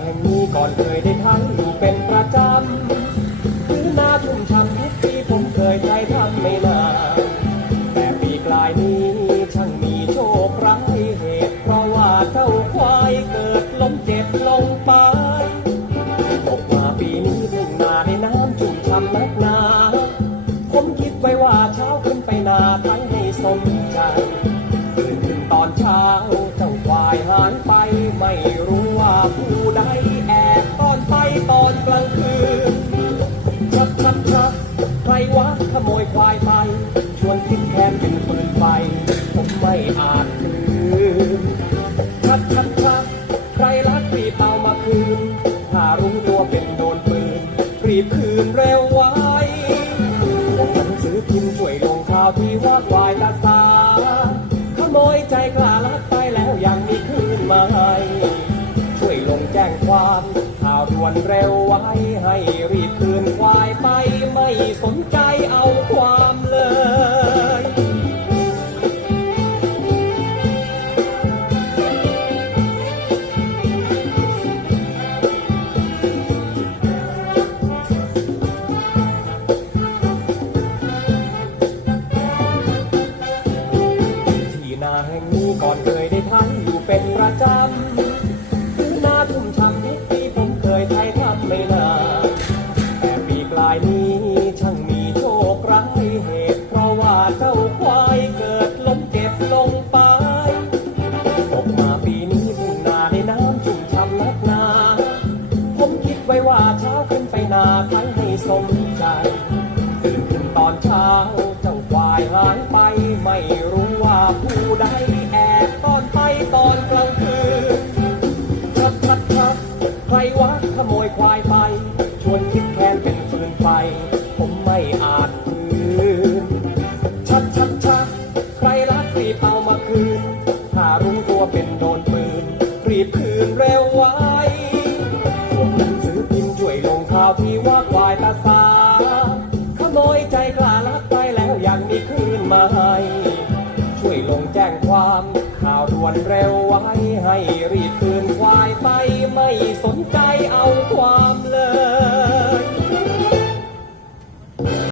แห่งนี้ก่อนเคยได้ทั้งอยู่เป็นประจำถือนาทุ่มช่ำทุกปีผมเคยใจทำไม่นาแต่ปีกลายนี้ช่างมีโชคร้ายเหตุ เพราะว่าเท่าควายเกิดล้มเจ็บลงไปตกมาปีนี้ทุ่งนาในน้ำจุ่มช่ำนักหนา ผมคิดไว้ว่าเช้าขึ้นไปนาทั้งให้สมใจตื่นขึ้นตอนเช้าเจ้าควายหายไปไม่ ผู้ใดแอบต้อนไปตอนกลางคืนชักชักชักใครวะขโมยควายไป ชวนคิดแทนเป็นปืนไฟผมไม่อาจคืนชักชักชักใครลักรีบเอามาคืน ถ้ารู้ตัวเป็นโดนปืน รีบคืนเร็วไว้พวกหนังสือพิมพ์ช่วยลงข่าวที่ว่าควายตา ชักชักชักใครวะขโมยควายไป ชวนคิดแค้นเป็นฟืนไฟ ผมไม่อาจคืนชักชักชักใครรักรีบเอามาคืน ถ้ารู้ตัวเป็นโดนปืน รีบคืนเร็วไว้พวกหนังสือพิมพ์ช่วยลงข่าวที่ว่าควายตาสาขโมยใจกล้าามข่าวด่วนเร็วไว้ให้รีบคืนควายไปไม่สนใจเอาความเลย